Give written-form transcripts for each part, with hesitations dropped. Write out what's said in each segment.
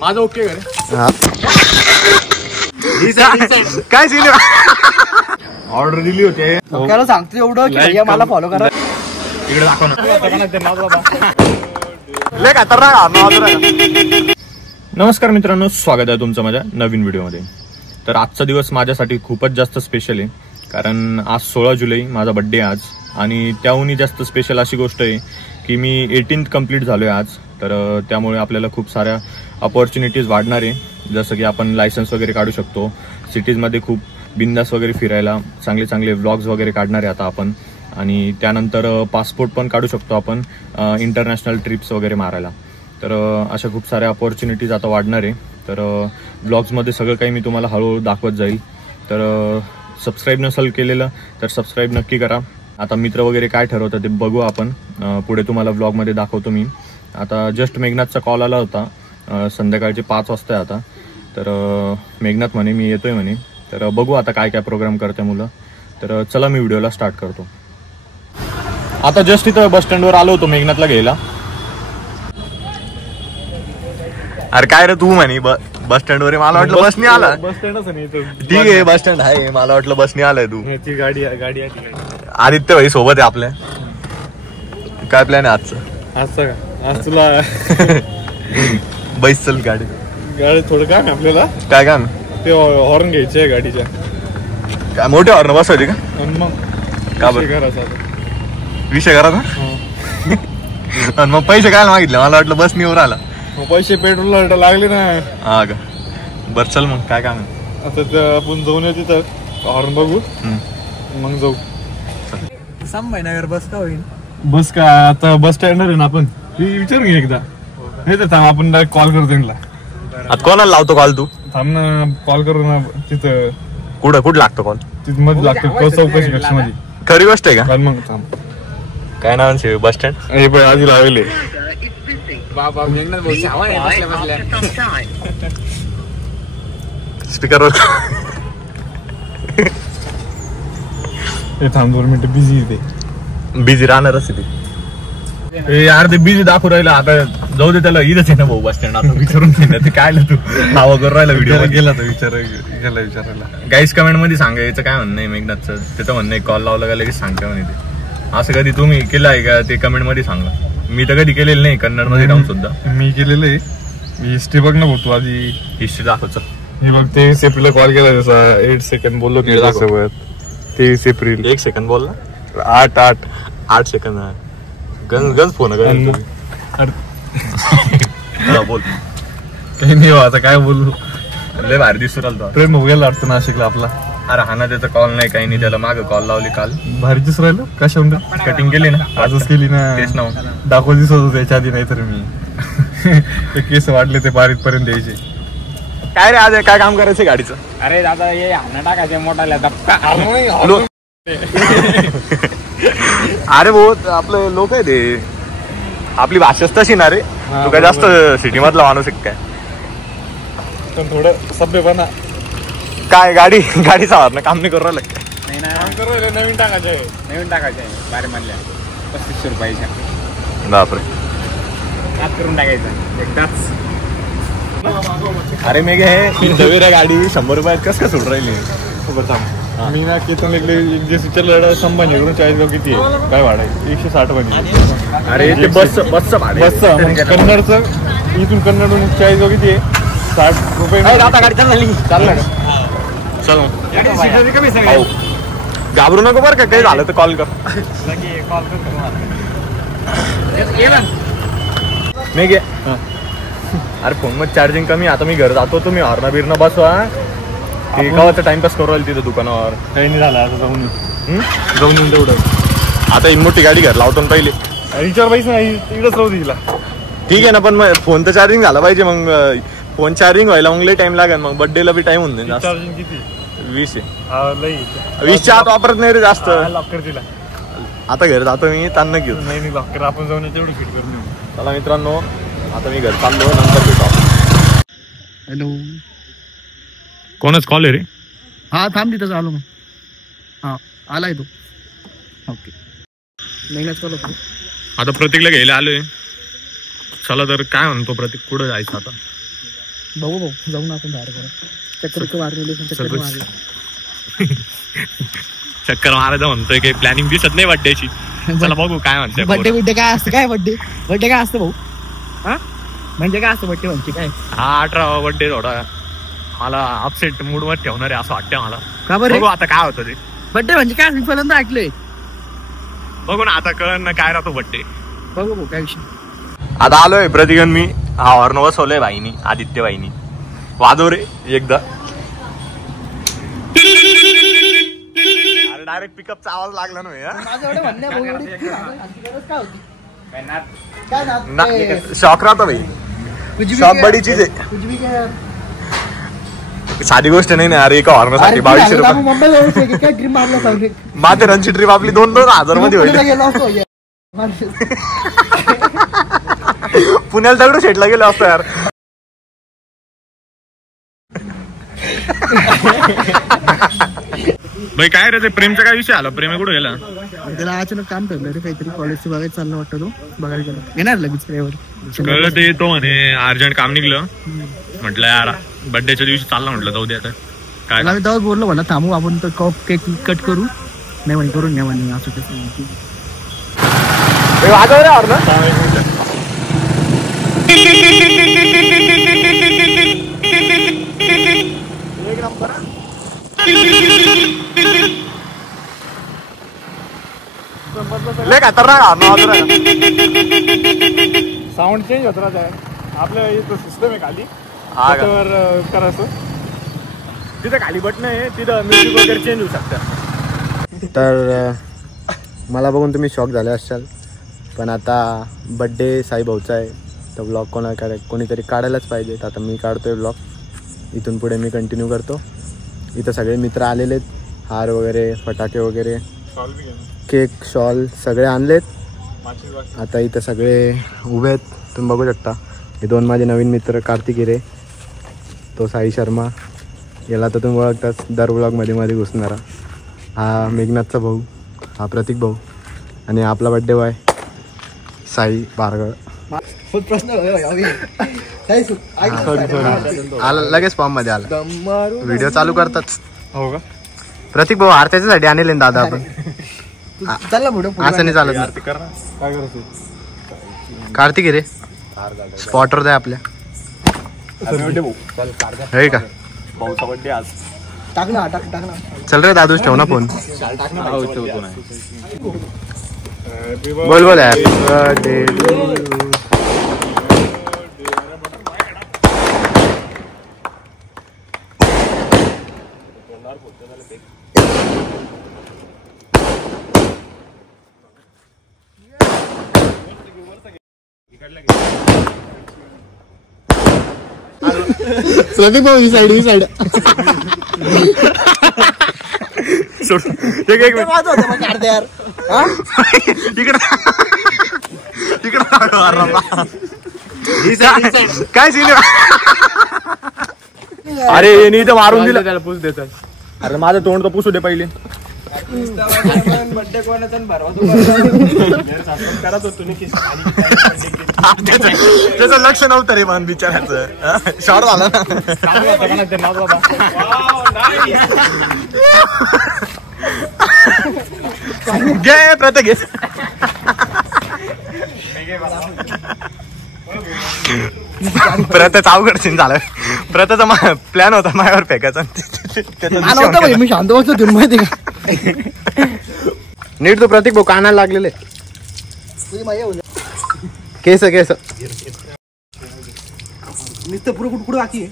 माझं ओके कर. काय सीन ऑर्डर दिली होती त्याला सांगतो एवढं मला फॉलो करा. इकडे दाखव ना. नमस्कार मित्रांनो, स्वागत आहे तुमचं माझ्या नवीन व्हिडिओमध्ये. तर आजचा दिवस माझ्यासाठी खूपच जास्त स्पेशल आहे, कारण आज 16 जुलै माझा बड्डे आज. आणि त्याहूनही जास्त स्पेशल अशी गोष्ट आहे की मी 18th कंप्लीट झालोय आज. तर त्यामुळे आपल्याला खूप साऱ्या अपॉर्च्युनिटीज वाढणार आहे, जसं की आपण लायसन्स वगैरे काढू शकतो, सिटीजमध्ये खूप बिंदास वगैरे फिरायला, चांगले चांगले व्लॉग्स वगैरे काढणार आहे आता आपण. आणि त्यानंतर पासपोर्ट पण काढू शकतो आपण इंटरनॅशनल ट्रिप्स वगैरे मारायला. तर अशा खूप साऱ्या अपॉर्च्युनिटीज आता वाढणार आहे. तर ब्लॉग्समध्ये सगळं काही मी तुम्हाला हळूहळू दाखवत जाईल. तर सबस्क्राईब नसेल केलेलं तर सबस्क्राईब नक्की करा. आता मित्र वगैरे काय ठरवतं ते बघू आपण, पुढे तुम्हाला ब्लॉगमध्ये दाखवतो मी. आता जस्ट मेघनाथचा कॉल आला होता, संध्याकाळचे 5 वाजता आहे आता. तर मेघनाथ म्हणे मी येतोय म्हणे. तर बघू आता काय काय प्रोग्राम करते मुलं. तर चला मी व्हिडिओला स्टार्ट करतो. आता जस्ट इथं बस स्टँडवर आलो होतो मेघनाथला घ्यायला. अरे काय रे तू म्हणे बस स्टँडवर? मला वाटलं बसने आला. बस स्टँडच नाही, ठीक आहे बस स्टँड आहे, मला वाटलं बसने आलाय तू. ती गाडी आहे. आदित्य भाई सोबत आहे आपल्या. काय प्लॅन आहे आजचं? आज तुला बैस चल गाडी थोडं काम आहे आपल्याला. काय काम? ते हॉर्न घ्यायचे आहे गाडीच्या. काय मोठे हॉर्न बसवायचे का? आणि मग का बरं? घराचा विषय करा ना. आणि मग पैसे काय मागितले? मला वाटलं बस निवर आला. पैसे पेट्रोलला लागले ना. हा का? बरं चल मग काय काम आहे आता आपण जाऊन येऊ तिथं, हॉर्न बघू मग जाऊ. संभाजीनगर बस का होईल? बस का आता बस स्टँडवर आहे ना आपण, विचारून घे एकदा. नाही तर थांब, आपण डायरेक्ट कॉल करतो त्यांना. आता कोणाला लावतो कॉल? तू थांब ना, कॉल करू ना. तिथं कुठं लागतो कॉल? तिथं मध्ये लागतो चौकशी कक्ष मध्ये. खरी गोष्ट आहे का? मग थांब, काय नाव आहे बस स्टँड? हे पण आधी लावले. स्पीकरवर थांब 2 मिनिटं, बिझी ते. बिझी राहणारच ते. यार ते बिझी दाखवू राहिला. आता जाऊ दे, त्याला इथंच आहे ना भाऊ बस स्टँड. आता विचारून ते काय तू नावा करून राहिला व्हिडिओ गेला तर विचारायला. गाईस कमेंट मध्ये सांगायचं काय म्हणणं आहे मेघनाथचं. त्याचं म्हणणं आहे कॉल लावला का लगेच सांगते म्हणे ते. असं कधी तुम्ही केलं आहे का ते कमेंट मध्ये सांगा. मी तर कधी केलेलं नाही कन्नड मध्ये राहून सुद्धा. मी केलेलं आहे. मी हिस्ट्री बघ ना भाऊ, तू आधी हिस्ट्री दाखव. चल हे बघ, ते सेप्रिलला कॉल केला जसा 8 सेकंड बोललो की सोबत. ते सेप्रिल 1 सेकंड बोलला. 8 सेकंड गंज फोन बोल. काही नाही आता काय बोलू. लय भारी दिसू राहिला. प्रेम हो गेला वाटतं नाशिकला आपला. अरे हा ना, त्याचा कॉल नाही काही नाही. त्याला मागं कॉल लावली काल. भारी दिसू राहिलो. कशा कटिंग केली ना आजच केली ना. तेच ना दाखवत दिसत होतो त्याच्या आधी. नाही तर मी ते केस वाढले ते बारीक पर्यंत द्यायचे. काय रे आज काय काम करायचं गाडीचं? अरे दादा हे हाना टाकायचे मोठाल्या धक्का. अरे भाऊ आपलं लोक आहे ते, आपली भाषाच तशी ना रे. तू काय जास्त सिटी मधला माणूस आहे काय? पण थोडं सभ्यपणा. काय गाडीचा वारणं काम नाही करू राहिलं? नाही ना, नवीन टाकायचे बारे मधल्या 3500 रुपयाच्या. बापरे, हात करून टाकायचं एकदाच. अरे मेघे हे जवेरा गाडी 100 रुपयात कस काय सोडून राहिली? मी ना केतन एक दिवस विचारलं संभाजीनगरून 40 किती आहे, काय भाडं आहे? 160 मध्ये. अरे ते बसचं भाडं. बसचं कन्नडचं, इथून कन्नडून 40 किती आहे? 60 रुपये. आता गाडी चालला का? चल घाबरू नको बरं का, काही झालं तर कॉल कर. नाही घे. अरे फोन मध्ये चार्जिंग कमी. आता मी घर जातो, तुम्ही हॉर्न बिरणं बसवा. ते गावाचा टाइमपास करू राहील तिथं दुकानावर. काही नाही झालं. आता जाऊन येऊन तेवढं. आता ही मोठी गाडी घर लावतो ना पहिले. विचार पाहिजे ना, इकडंच राहू तिला. ठीक आहे ना, पण मग फोन तर चार्जिंग झाला पाहिजे. मग फोन चार्जिंग व्हायला मग लई टाइम लागेल. मग बर्थडेला बी टाइम होऊन जाईल. चार्जिंग किती? 20 आहे. 20च्या आत वापरत नाही रे जास्त. लॉकर तिला. आता घर जातो मी, ताण घेऊ. नाही लॉकर आपण जाऊन तेवढं फिट करून येऊ. चला मित्रांनो, आता मी घर चाललो, नंतर भेटू. हॅलो, कोणच कॉल आहे रे? हा थांब तिथं आलो मग. हा आलाय तो. ओके मेहनत करू. आता प्रतीकला घ्यायला आलोय. चला तर काय म्हणतो प्रतीक, कुठं जायचं आता? भाऊ जाऊ ना आपण बाहेर करा चक्कर मारले चक्कर मारायचं म्हणतोय काही प्लॅनिंग दिसत नाही बड्डेची. चला बघू काय म्हणतोय. बड्डे काय असतं काय बड्डे काय असतं भाऊ हा म्हणजे काय असतं बड्डे म्हणजे काय. हा 18वा बड्डे थोडा मला अपसेट मूड वर ठेवणार आहे असं वाटतंय मला. का बरं बघू आता काय होतं ते. बड्डे म्हणजे काय मी पहिल्यांदा ऐकलंय. बघू ना आता कळण ना काय राहतो बड्डे. बघू भाऊ काय विषय. आता आलोय प्रतिगन मी. हा हॉर्न बसवलंय भाईनी आदित्य भाईनी. वाजव रे एकदा. अरे डायरेक्ट पिकअपचा आवाज लागला नाही. शॉक राहतो भाई. शॉक बडी चीज आहे. साधी गोष्ट नाही ना अरे एका हॉर्नसाठी 2200 रुपये. माथेरानची ट्रिप आपली 2,000 मध्ये होईल. पुण्याला दगडू शेटला गेलो असतो यार. भाई काय रे ते प्रेमचा काय विषय आला. प्रेम कुठे गेला. त्याला अचानक काम ठरलं रे काहीतरी कॉलेजचं बघायचं चाललं वाटतं. तो बघायला गेला येणार लगेच प्रेमवर. कळलं ते तो म्हणे अर्जंट काम निघलं. म्हटलं यार बर्थडेच्या दिवशी चालला म्हटलं जाऊ दे आता काय. मी तेव्हा बोललो म्हणा थांबू आपण तर कप केक कट करू. नाही म्हणे करून घ्या म्हणे असं कसं. वाजव रे हॉर्न. लय खतरनाक साऊंड चेंज होत राहत आहे. आपल्या इथं सिस्टम आहे खाली त्याच्यावर करायचं. तिथं खाली बटन आहे तिथं म्युझिक वगैरे चेंज होऊ शकतं. तर मला बघून तुम्ही शॉक झाले असाल पण आता बड्डे साई भाऊचा आहे तर ब्लॉग कोणीतरी काढायलाच पाहिजे. आता मी काढतोय ब्लॉग. इथून पुढे मी कंटिन्यू करतो. इथं सगळे मित्र आलेलेत. हार वगैरे फटाके वगैरे केक शॉल सगळे आणलेत. आता इथं सगळे उभे आहेत तुम्ही बघू शकता. हे 2 माझे नवीन मित्र कार्तिक हिरे तो साई शर्मा. याला तर तुम्ही ओळखताच दर ब्लॉगमध्ये मध्ये घुसणारा. हा मेघनाथचा भाऊ. हा प्रतीक भाऊ. आणि आपला बड्डे बॉय साई बारगळ. आला लगेच फॉर्म मध्ये आला. व्हिडिओ चालू करताच. हो का प्रतीक भाऊ हार त्याच्यासाठी आणले दादा आपण. असं नाही चालत. काय करायचं कार्तिक रे स्पॉटर द्या आपल्या. हे का भाऊचा बड्डे आज. चल रे दादूच ठेव ना फोन. बोल बोल हॅपी बर्थडे प्रतीक भाऊ ही साईड इकडे काय सीन. अरे नी तर मारून दिलं त्याला पुस देतात. अरे माझं तोंड तर पुसू दे पहिले. बड्डे कोणाचा त्याचं लक्ष नव्हतं रे मन बिचारायचं. शॉर्ट झाला ना. घे प्रत्येक घे. प्रथाचा अवघड सीन झालं. प्रथाचा प्लॅन होता माझ्यावर फेकायचा. मी शांत बसलो माहिती का. नीट तो प्रतीक भाऊ कानाला लागलेले केस केस नुसतं पुढे कुठं बाकी आहे.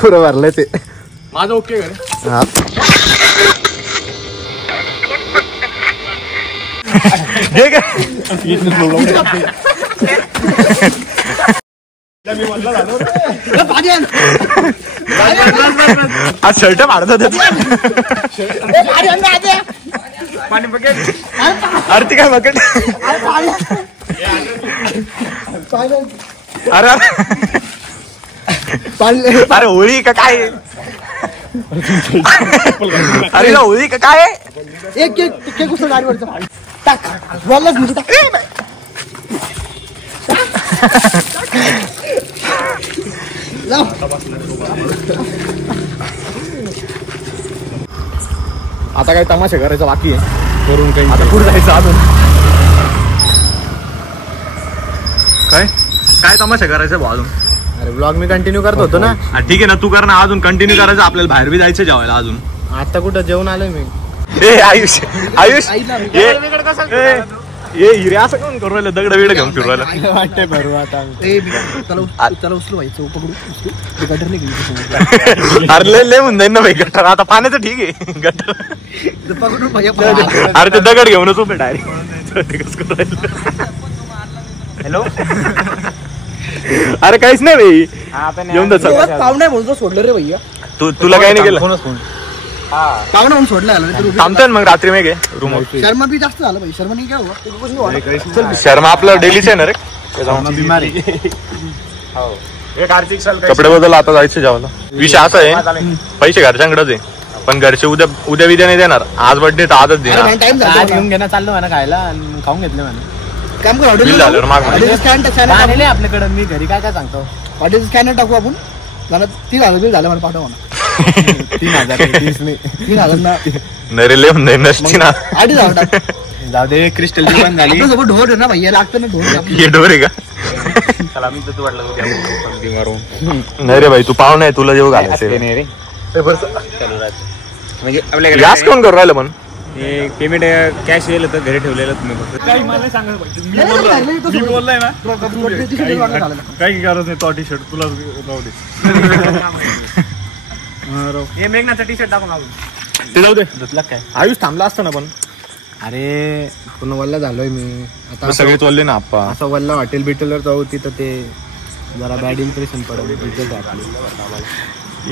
पुरं भरलंय ते माझं ओके. हा आज शर्ट मारत होते. आरती काय बकेट. अरे अरे होळी का काय. अरे होळी का काय. एक केक उसळ गाडीवरचा टाक बोललाच नाही टाक. आता काय तमाशा करायचा बाकी आहे करून काही आता पुढे जायचं अजून काय तमाशा करायचा भाऊ अजून अरे ब्लॉग मी कंटिन्यू करत होतो ना ठीक आहे ना तू कर ना अजून कंटिन्यू करायचं आपल्याला बाहेर बी जायचं जेवायला अजून आता कुठं जेवण आलोय मी आयुष ये हिरे असं कोण करू राहिलं दगड वेळ घेऊन फिरू राहिलं वाटतंय भरू आता त्याला उचलू व्हायचं पकडू उचलू गटर नाही गेली अरे लय म्हणून जाईन ना भाई गटर आता पाण्याचं ठीक आहे गटर पकडून भैया अरे ते दगड घेऊनच उभे डायरेक्ट हॅलो अरे काहीच नाही भाई येऊन जा पाहुणे म्हणून सोडलं रे भैया तुला काही नाही केलं पाहुणे म्हणून सोडलं थांबतोय मग रात्री मी रूम शर्मा बी जास्त झालं भाई शर्मा नाही काय शर्मा आपलं डेलीच आहे ना रे कपडे बदल आता जायचं जेवायला विषय असा आहे पैसे घरच्यांकडेच आहे पण घरचे उद्या विद्या नाही देणार आज बर्थडे तर आजच देणार टाइम घेऊन घेणं चाललो म्हणा खायला आणि खाऊन घेतलं म्हणा काम कर बिल झालं माग हॉटेल आपल्याकडे मी घरी काय काय सांगतो हॉटेल स्कॅनर टाकू आपण मला 3000 बिल झालं मला पाठवा म्हणा 3000 ना नाही रे लिहून नाही नसती ना 8000 टाक जाऊ दे क्रिस्टल पण झाली आपल्यासोबत ढोर आहे ना भैया लागतं ना ढोर हे डोर आहे का नाही रे भाई तू पाहुणे आहे तुला जेव्हा घालायचं म्हणजे आपल्याकडे याच कोण करू राहिलं पण पेमेंट कॅश येईल तर घरी ठेवलेलं तुम्ही काही मला नाही सांगत मी बोललाय ना काही गरज नाही तो टी शर्ट तुला राहू दे मेघनाचा टी शर्ट टाकून ते जाऊ दे धुतला काय आयुष थांबला असतं ना पण अरे पूर्ण वल्ला झालोय मी आता सगळे चालले ना आप्पा असं वल्ला हॉटेल बिटेलवर जाऊ तिथं ते जरा बॅड इम्प्रेशन पडेल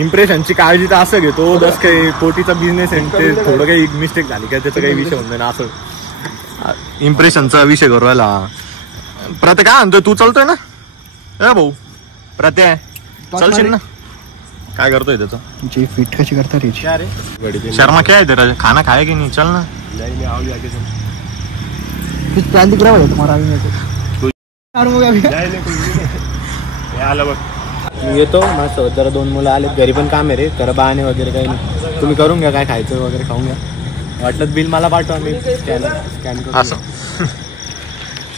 इम्प्रेशनची काळजी तर असं घेतो जस काही कोटीचा बिझनेस आहे ते थोडं काही मिस्टेक झाली का त्याचा काही विषय होत नाही ना असं इम्प्रेशनचा विषय करू राहिला प्रत्ये काय म्हणतोय तू चालतोय ना ए भाऊ प्रत्ये चालशील ना काय करतोय त्याचं जी फिट कशी करता रे शर्मा क्या है तेरा खाना खाए की नहीं चल ना प्लान दिख रहा है तुम्हारा मी येतो मस्त जरा 2 मुलं आले घरी पण काम आहे रे तर बाणे वगैरे काही नाही तुम्ही करून घ्या काय खायचं वगैरे खाऊन घ्या वाटलं बिल मला पाठवा मी स्कॅन असं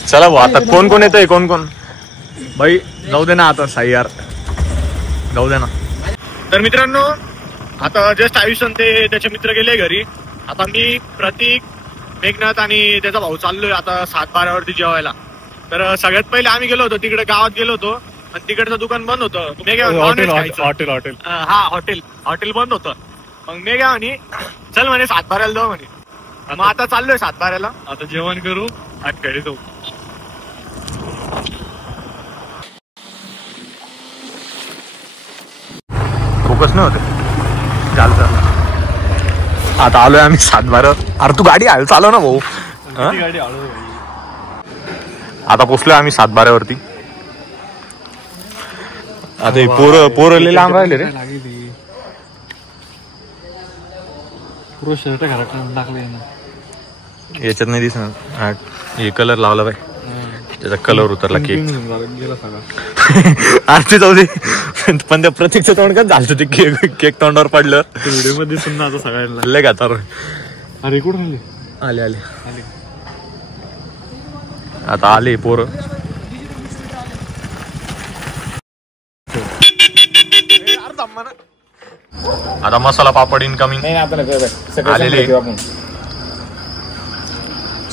चला भाऊ आता कोण कोण येतंय कोण भाई जाऊ दे ना आता साई यार जाऊ दे ना तर मित्रांनो आता जस्ट आयुष्य ते त्याचे मित्र गेले घरी आता मी प्रतीक मेघनाथ आणि त्याचा भाऊ चाललोय आता 7-12 वरती जेवायला तर सगळ्यात पहिले आम्ही गेलो होतो तिकडे गावात गेलो होतो आणि तिकडचं दुकान बंद होतं हॉटेल हा हॉटेल बंद होतं मग मी काय म्हणे चल म्हणे 7-12 जाऊ म्हणे मग आता चाललोय 7-12 आता जेवण करू आणि घरी जाऊ फोकस नाही होते चालतं आता आलोय आम्ही 7-12 अरे तू गाडी हळू चालव ना भाऊ आता पोचलोय आम्ही 7-12 वरती आता पोरं लय लांब राहिले रे पुरो शर्ट घरात टाकले ना याच्यात नाही दिसणार हे कलर लावला बाय त्याचा कलर उतरला केक गेला सगळा आरती जाऊ दे पण त्या प्रतीकचं तोंड काय झालं ते केक तोंडावर पडलं व्हिडिओ मध्ये दिसून ना आता सगळ्यांना लय गातार अरे कुठून आले आता आले पोरं आता मसाला पापड इनकमिंग आलेले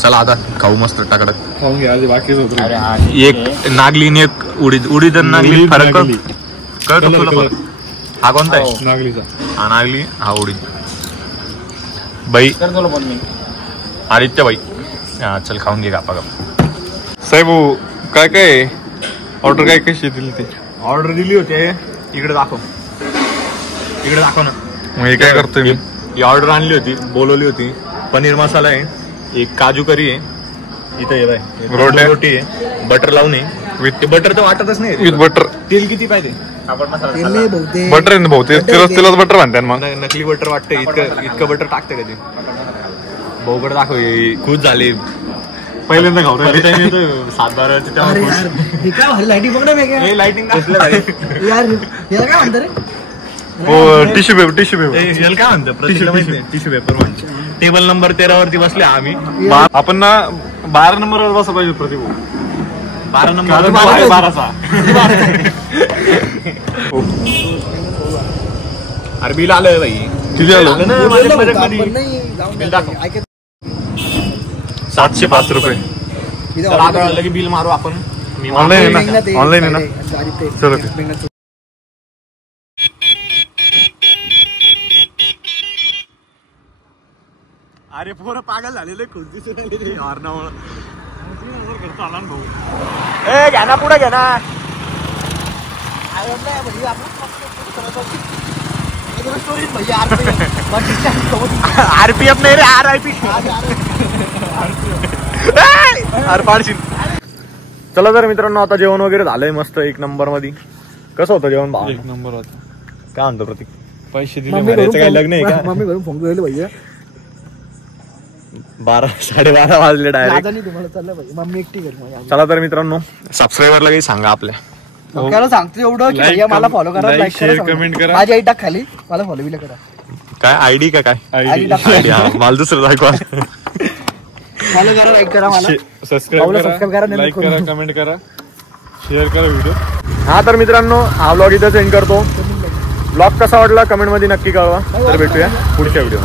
चला आता खाऊ मस्त टाकडक खाऊन घ्या आधी बाकीच होत एक नागलीने एक उडीद नागली फरक कळतो तुला फरक? हा कोणता आहे नागलीचा हा नागली हा उडीद बाई आदित्य बाई हा चल खाऊन घे गापा गप साहेब काय काय ऑर्डर काय कशी दिली ते ऑर्डर दिली होती इकडे दाखव ना मग हे काय करतोय मी ही ऑर्डर आणली होती बोलवली होती पनीर मसाला आहे एक काजू करी आहे इथं ये बाय रोटी आहे बटर लावून आहे विथ बटर तर वाटतच नाही विथ बटर तेल किती पाहिजे पापड मसाला बटर आहे ना भाऊ तिलाच बटर म्हणतात मग नकली बटर वाटतं इतकं बटर टाकतं का ते भाऊकडे दाखव खुश झाले पहिल्यांदा घाबरले अरे यार हे काय भारी लाईटिंग बघ ना वेगळ्या लाइटिंग यार याला काय म्हणतं रे टिश्यू पेपर याला काय म्हणतं टिश्यू पेपर म्हणजे टेबल नंबर 13 वरती बसले आम्ही. आपण ना 12 नंबरवर बसा पाहिजे प्रतिभू. 12 नंबर 12चा. अरे बिल आलं बाई. किती आलं? ना बोललो माझ्या होतो बजेटमध्ये. आपण नाही जाऊन बिल दाखव. ऐकत 705 रुपये. इथं तर आता लगे बिल मारू आपण. मी Online आहे ना? मेघनाथ आहे, Online आहे ना? आदित्य आहे. चलो. मेघनाथ. अरे पोरं पागल झालेले खुर्ची हॉर्नामुळे खर्च आला ना भाऊ. ए घ्या ना पुढे घ्या ना. RPF नाही रे RIP. अरे पाडशील. चला तर मित्रांनो आता जेवण वगैरे झालंय मस्त 1 नंबर मध्ये. कसं होतं जेवण भाव? 1 नंबर होता. काय म्हणतो प्रतीक? पैसे दिले मम्मी याचं काय लग्न आहे का? मम्मी घरून फोन केलं भैया 12-12:30 वाजले डायरेक्ट. दादानी तुम्हाला चाललं भैया मम्मी एकटी घरी माझ्या. चला तर मित्रांनो सबस्क्रायबरला काही सांगा आपल्या. त्याला सांगतो एवढं की Like, भैया मला फॉलो करा like, लाईक share, करा comment करा. माझी आई टाक खाली मला फॉलो बिल करा काय आयडी का काय? ID टाक. आयडी हा मला दुसरं ऐकू आलं. फॉलो करा लाईक करा मला सबस्क्राईब भाऊला करा, subscribe करा, लाईक करून करा, ठेव. कमेंट करा, शेअर करा व्हिडिओ. हा तर मित्रांनो हा व्लॉग इथं सेंड करतो. व्लॉग कसा वाटला कमेंट मध्ये नक्की कळवा. तर भेटूया पुढच्या व्हिडिओ.